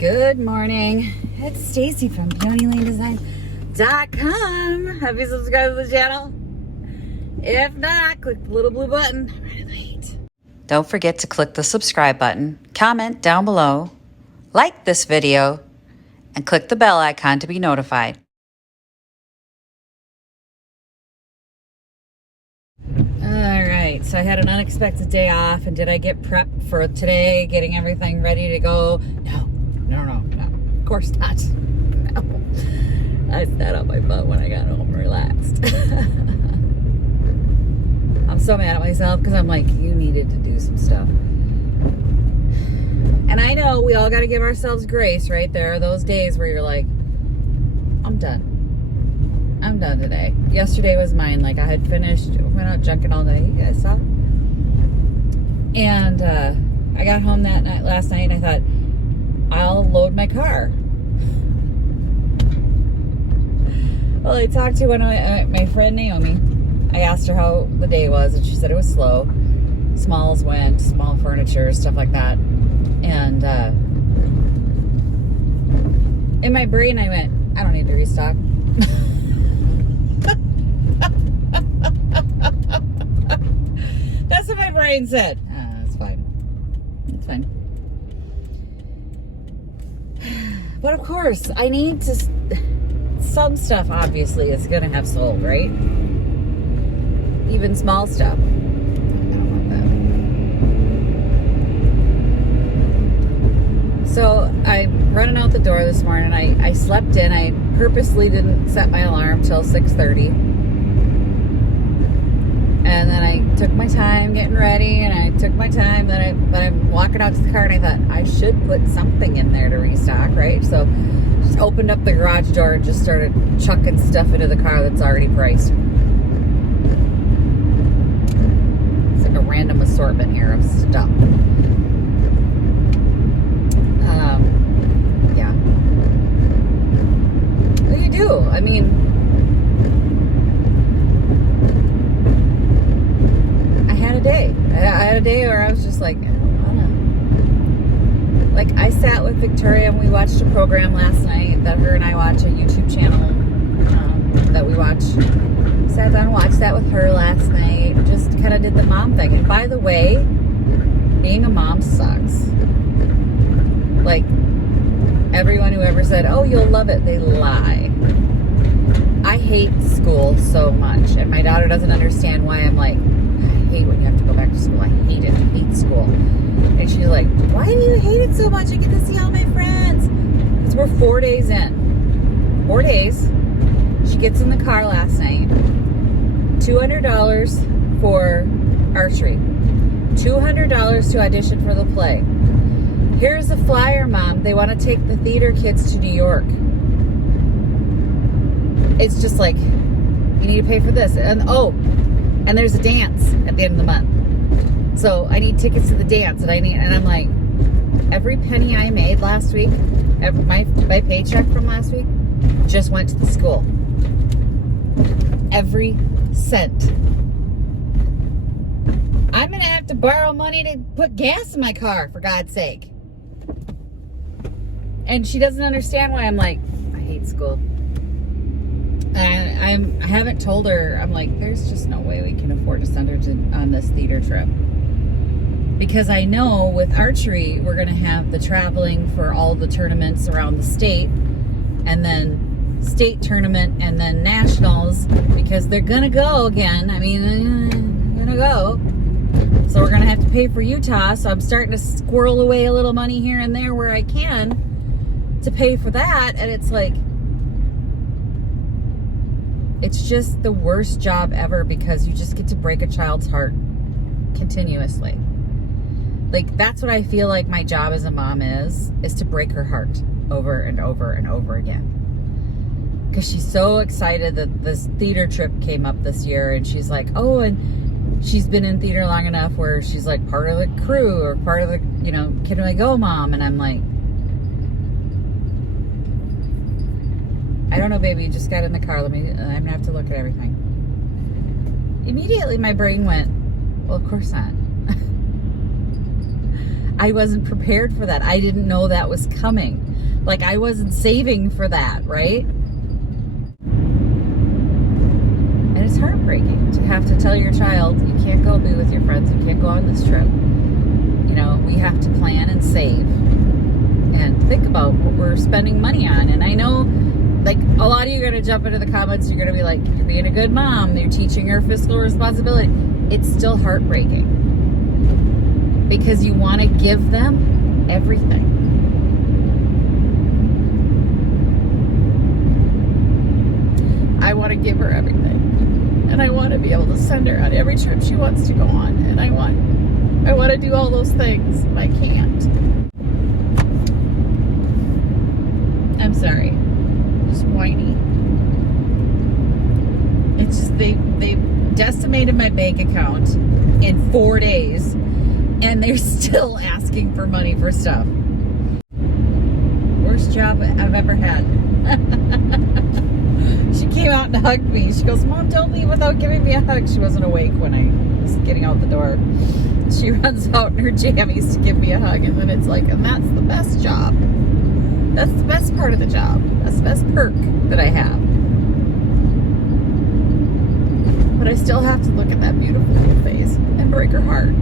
Good morning. It's Stacy from PeonyLaneDesign.com. Have you subscribed to the channel? If not, click the little blue button. I'm running late. Don't forget to click the subscribe button, comment down below, like this video, and click the bell icon to be notified. Alright, so I had an unexpected day off, and did I get prepped for today, getting everything ready to go? No. Of course not. No. I sat on my butt when I got home and relaxed. I'm so mad at myself because I'm like, you needed to do some stuff. And I know we all got to give ourselves grace, right? There are those days where you're like, I'm done. I'm done today. Yesterday was mine. Like, I had finished, went out junking all day. You guys saw? And I got home that night, last night, and I thought, I'll load my car. Well, I talked to one of my friend Naomi. I asked her how the day was, and she said it was slow. Smalls went, small furniture, stuff like that. And in my brain, I went, I don't need to restock. That's what my brain said. It's fine. It's fine. But of course, I need to... Some stuff, obviously, is going to have sold, right? Even small stuff. I don't want that. So, I'm running out the door this morning. I slept in. I purposely didn't set my alarm till 6:30. And then I took my time getting ready, and I took my time. But I'm walking out to the car, and I thought, I should put something in there to restock, right? So, just opened up the garage door and just started chucking stuff into the car that's already priced. It's like a random assortment here of stuff. Yeah. What do you do? I mean, I had a day. I had a day where I was just like, I don't wanna. Like, I sat with Victoria and we watched a program last night that her and I watch, a YouTube channel that we watch. Sat down and watched that with her last night. Just kind of did the mom thing. And by the way, being a mom sucks. Like, everyone who ever said, oh, you'll love it, they lie. I hate school so much. And my daughter doesn't understand why I'm like, I hate when you have to go back to school. I hate it. I hate school. And she's like, why do you hate it so much? I get to see all my friends. Because we're 4 days in. 4 days. She gets in the car last night. $200 for archery. $200 to audition for the play. Here's a flyer, Mom. They want to take the theater kids to New York. It's just like, you need to pay for this. And and there's a dance at the end of the month. So I need tickets to the dance, and I'm like, every penny I made last week, my paycheck from last week, just went to the school. Every cent. I'm gonna have to borrow money to put gas in my car, for God's sake. And she doesn't understand why I'm like, I hate school. And I haven't told her. I'm like, there's just no way we can afford to send her on this theater trip. Because I know with archery, we're going to have the traveling for all the tournaments around the state, and then state tournament, and then nationals, because they're going to go again. I mean, they're going to go. So we're going to have to pay for Utah. So I'm starting to squirrel away a little money here and there where I can to pay for that. And it's like, it's just the worst job ever, because you just get to break a child's heart continuously. Like, that's what I feel like my job as a mom is to break her heart over and over and over again. Because she's so excited that this theater trip came up this year, and she's like, oh, and she's been in theater long enough where she's like part of the crew or part of the, can I go, Mom? And I'm like, I don't know, baby. You just got in the car. I'm going to have to look at everything. Immediately, my brain went, well, of course not. I wasn't prepared for that. I didn't know that was coming. Like, I wasn't saving for that, right? And it's heartbreaking to have to tell your child, you can't go be with your friends, you can't go on this trip. You know, we have to plan and save and think about what we're spending money on. And I know, like, a lot of you are going to jump into the comments, you're going to be like, you're being a good mom, you're teaching her fiscal responsibility. It's still heartbreaking because you want to give them everything. I want to give her everything, and I want to be able to send her on every trip she wants to go on, and I want to do all those things, and I can't. I'm sorry. Just whiny. It's just they decimated my bank account in 4 days, and they're still asking for money for stuff. Worst job I've ever had. She came out and hugged me. She goes, Mom, don't leave without giving me a hug. She wasn't awake when I was getting out the door. She runs out in her jammies to give me a hug, and then it's like, and that's the best job. That's the best part of the job. That's the best perk that I have. But I still have to look at that beautiful little face and break her heart.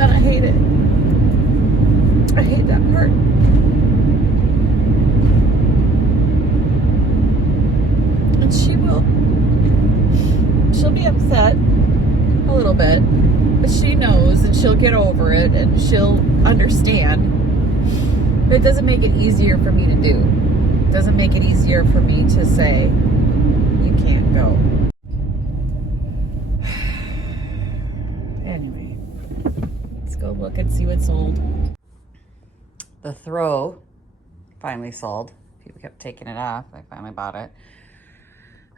And I hate it. I hate that part. And she'll be upset a little bit, but she knows, and she'll get over it, and she'll understand. But it doesn't make it easier for me to do. It doesn't make it easier for me to say, you can't go. Anyway, let's go look and see what's sold. The throw finally sold. People kept taking it off. I finally bought it.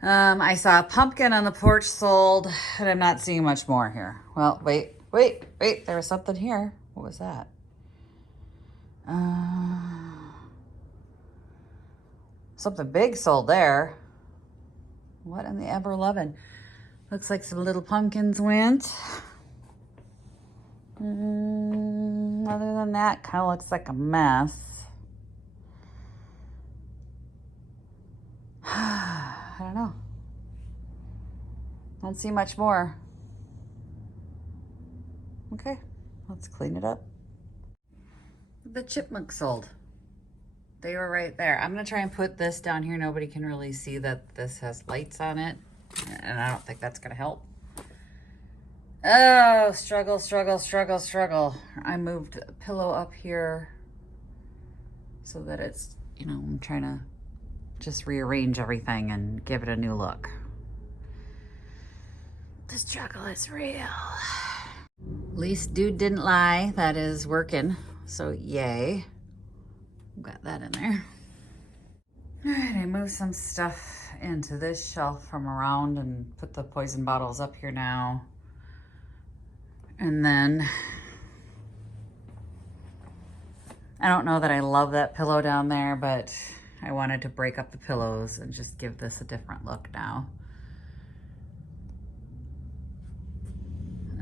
I saw a pumpkin on the porch sold, and I'm not seeing much more here. Well, wait. There was something here. What was that? Something big sold there. What in the ever-loving? Looks like some little pumpkins went. Other than that, kind of looks like a mess. I don't know. Don't see much more. Okay, let's clean it up. The chipmunks sold. They were right there. I'm gonna try and put this down here. Nobody can really see that this has lights on it, and I don't think that's gonna help. Oh, struggle. I moved a pillow up here so that it's, you know, I'm trying to just rearrange everything and give it a new look. The struggle is real. At least dude didn't lie. That is working. So yay. Got that in there. All right, I moved some stuff into this shelf from around and put the poison bottles up here now. And then, I don't know that I love that pillow down there, but I wanted to break up the pillows and just give this a different look now.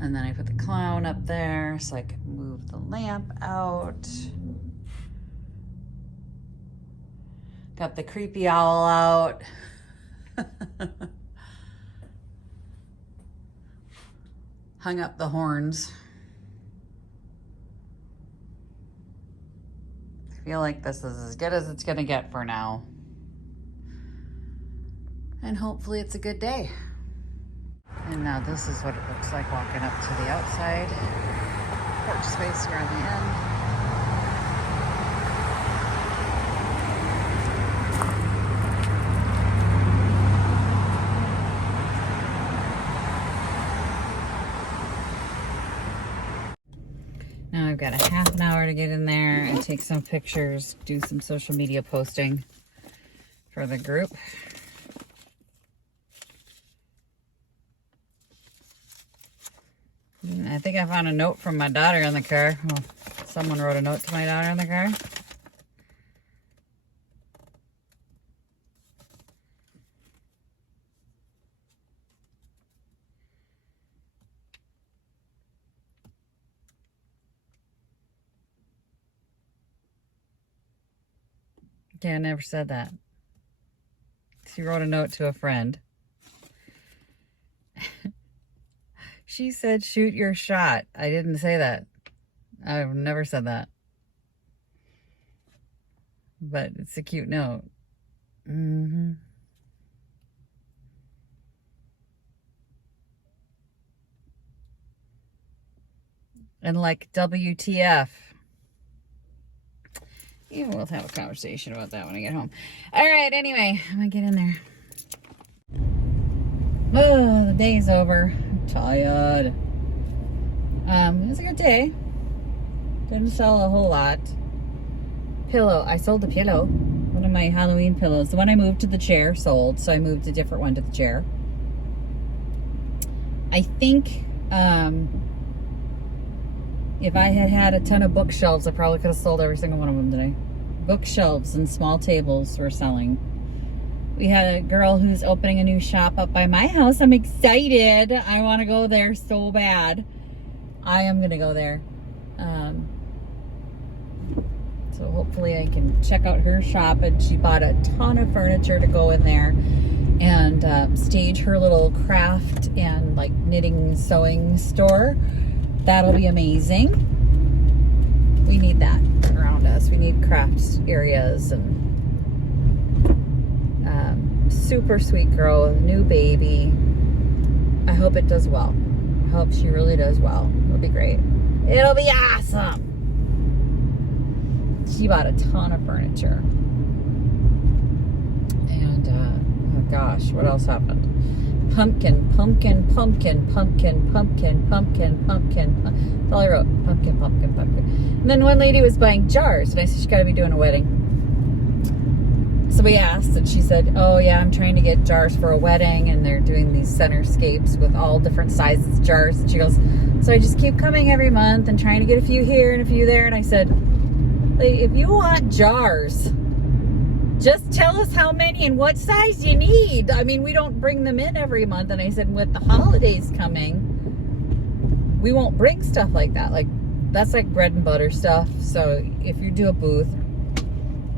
And then I put the clown up there so I could move the lamp out. Got the creepy owl out. Hung up the horns. I feel like this is as good as it's gonna get for now. And hopefully it's a good day. And now this is what it looks like walking up to the outside. Porch space here on the end. Now I've got a half an hour to get in there and take some pictures, do some social media posting for the group. I think I found a note from my daughter in the car. Well, someone wrote a note to my daughter in the car. Okay, I never said that. She wrote a note to a friend. She said, shoot your shot. I didn't say that. I've never said that. But it's a cute note. Mm-hmm. And like, WTF. Yeah, we'll have a conversation about that when I get home. All right, anyway, I'm gonna get in there. Oh, the day's over. I'm tired. It was a good day. Didn't sell a whole lot. Pillow. I sold a pillow. One of my Halloween pillows. The one I moved to the chair sold, so I moved a different one to the chair. I think if I had had a ton of bookshelves, I probably could have sold every single one of them today. Bookshelves and small tables were selling. We had a girl who's opening a new shop up by my house. I'm excited. I want to go there so bad. I am going to go there. So hopefully I can check out her shop. And she bought a ton of furniture to go in there and stage her little craft and like knitting sewing store. That'll be amazing. We need that around us. We need craft areas. And super sweet girl with a new baby. I hope it does well. I hope she really does well. It'll be great. It'll be awesome. She bought a ton of furniture. And oh gosh, what else happened? Pumpkin. That's all I wrote. Pumpkin. And then one lady was buying jars, and I said, she's got to be doing a wedding. So we asked, and she said, oh yeah, I'm trying to get jars for a wedding, and they're doing these centerscapes with all different sizes jars. And she goes, so I just keep coming every month and trying to get a few here and a few there. And I said, if you want jars, just tell us how many and what size you need. I mean, we don't bring them in every month. And I said, with the holidays coming, we won't bring stuff like that. Like, that's like bread and butter stuff. So if you do a booth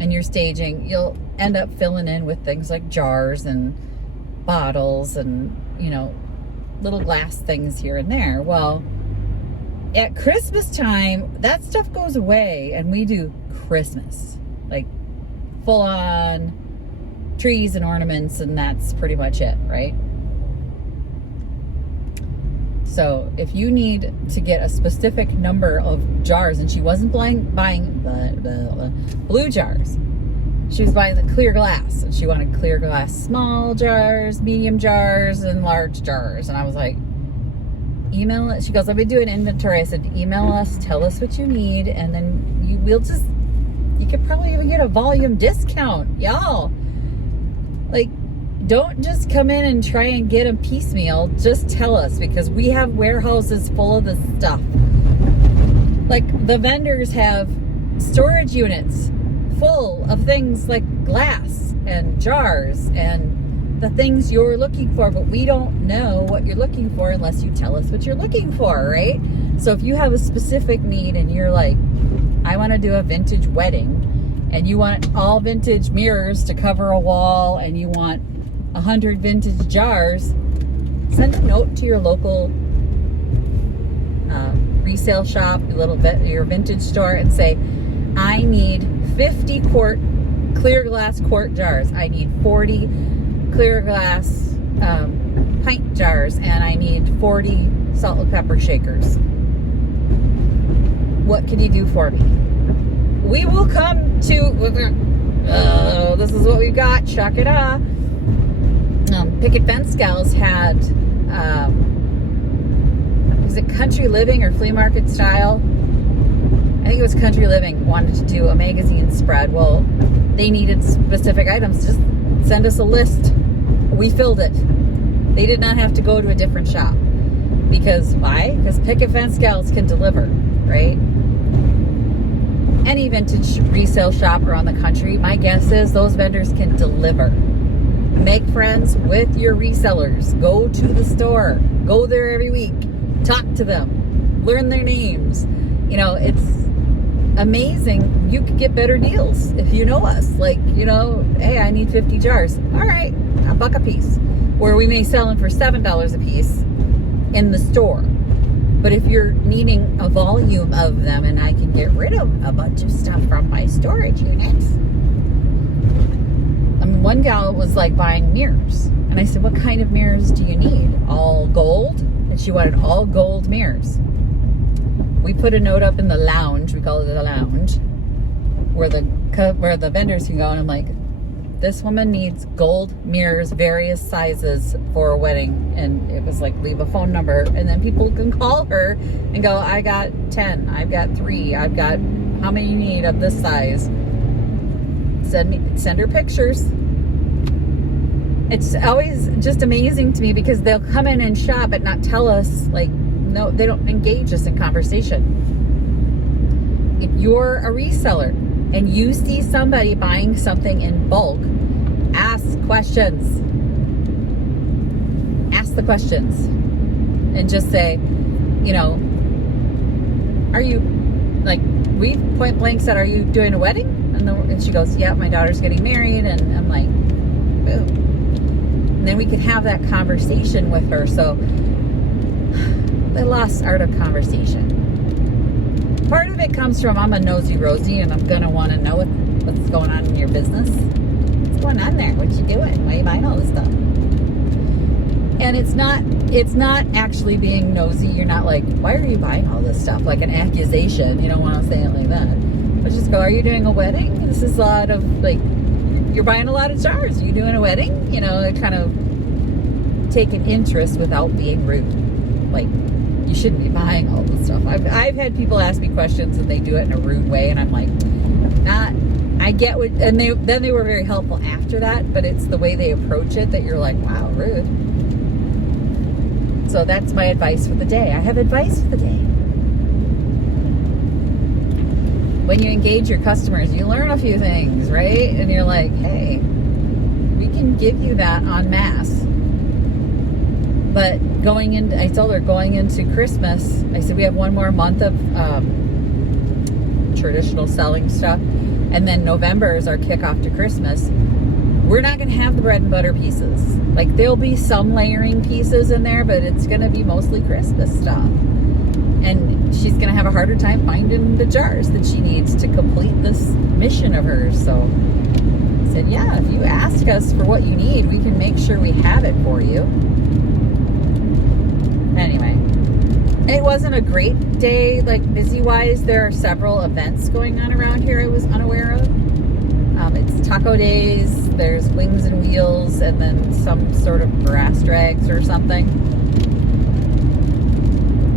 and you're staging, you'll end up filling in with things like jars and bottles and, you know, little glass things here and there. Well, at Christmas time, that stuff goes away and we do Christmas. Like, full on trees and ornaments, and that's pretty much it, right? So if you need to get a specific number of jars, and she wasn't buying the blue jars, she was buying the clear glass, and she wanted clear glass small jars, medium jars, and large jars. And I was like, email it. She goes, I've been doing inventory. I said, email us, tell us what you need, and then you could probably even get a volume discount, y'all. Like, don't just come in and try and get them piecemeal. Just tell us, because we have warehouses full of this stuff. Like, the vendors have storage units full of things like glass and jars and the things you're looking for, but we don't know what you're looking for unless you tell us what you're looking for, right? So if you have a specific need and you're like, I want to do a vintage wedding, and you want all vintage mirrors to cover a wall, and you want 100 vintage jars, send a note to your local resale shop, your vintage store, and say, I need 50 quart clear glass quart jars. I need 40 clear glass pint jars, and I need 40 salt and pepper shakers. What can you do for me? We will come to, this is what we've got, chuck it up. Picket Fence Gals had, was it Country Living or Flea Market Style? I think it was Country Living wanted to do a magazine spread. Well, they needed specific items. Just send us a list. We filled it. They did not have to go to a different shop. Because why? Because Picket Fence Gals can deliver, right? Any vintage resale shop around the country, my guess is those vendors can deliver. Make friends with your resellers. Go to the store. Go there every week. Talk to them. Learn their names. You know, amazing. You could get better deals if you know us. Like, hey, I need 50 jars. All right, $1 a piece. Or we may sell them for $7 a piece in the store. But if you're needing a volume of them and I can get rid of a bunch of stuff from my storage units. I mean, one gal was like buying mirrors. And I said, what kind of mirrors do you need? All gold? And she wanted all gold mirrors. We put a note up in the lounge. We call it the lounge. Where the vendors can go. And I'm like, this woman needs gold mirrors, various sizes for a wedding. And it was like, leave a phone number. And then people can call her and go, I got 10. I've got 3. I've got how many you need of this size. Send her pictures. It's always just amazing to me because they'll come in and shop but not tell us, like, no, they don't engage us in conversation. If you're a reseller and you see somebody buying something in bulk, ask questions. Ask the questions. And just say, are you, like, we point blank said, are you doing a wedding? And she goes, yeah, my daughter's getting married. And I'm like, boom. And then we could have that conversation with her. So the lost art of conversation. Part of it comes from I'm a nosy Rosie and I'm going to want to know what's going on in your business. What's going on there? What you doing? Why are you buying all this stuff? And it's not actually being nosy. You're not like, why are you buying all this stuff? Like an accusation. You don't want to say it like that. But just go, are you doing a wedding? This is a lot of, like, you're buying a lot of jars. Are you doing a wedding? Kind of take an interest without being rude. Like, you shouldn't be buying all this stuff. I've had people ask me questions and they do it in a rude way, and I'm like, I get what, and they were very helpful after that, but it's the way they approach it that you're like, wow, rude. So that's my advice for the day. I have advice for the day. When you engage your customers, you learn a few things, right? And you're like, hey, we can give you that en masse. But I told her going into Christmas, I said, we have one more month of traditional selling stuff. And then November is our kickoff to Christmas. We're not going to have the bread and butter pieces. Like, there'll be some layering pieces in there, but it's going to be mostly Christmas stuff. And she's going to have a harder time finding the jars that she needs to complete this mission of hers. So I said, yeah, if you ask us for what you need, we can make sure we have it for you. Anyway, it wasn't a great day, like, busy-wise. There are several events going on around here I was unaware of. It's taco days, there's wings and wheels, and then some sort of grass drags or something.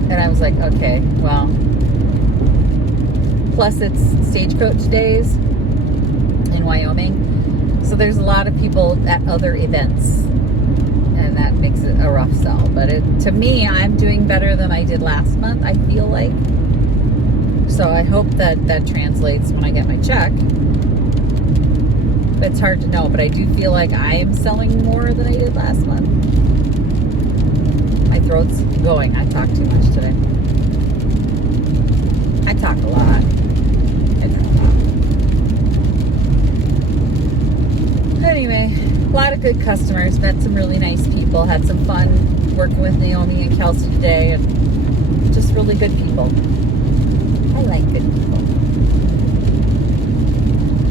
And I was like, okay, well. Plus, it's stagecoach days in Wyoming. So there's a lot of people at other events. And that makes it a rough sell. But to me, I'm doing better than I did last month, I feel like. So I hope that translates when I get my check. It's hard to know, but I do feel like I am selling more than I did last month. My throat's going. I talk too much today. I talk a lot. Anyway, a lot of good customers. Met some really nice people. Had some fun working with Naomi and Kelsey today, and just really good people. I like good people.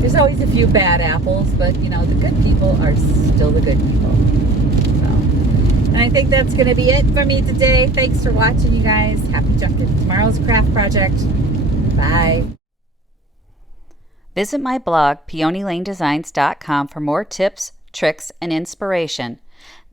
There's always a few bad apples, but the good people are still the good people. So, and I think that's going to be it for me today. Thanks for watching, you guys. Happy junking. Tomorrow's craft project. Bye. Visit my blog, peonylanedesigns.com, for more tips, tricks, and inspiration.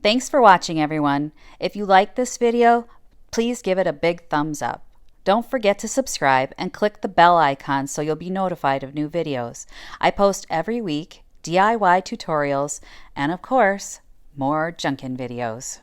Thanks for watching, everyone. If you like this video, please give it a big thumbs up. Don't forget to subscribe and click the bell icon so you'll be notified of new videos. I post every week DIY tutorials and, of course, more junkin' videos.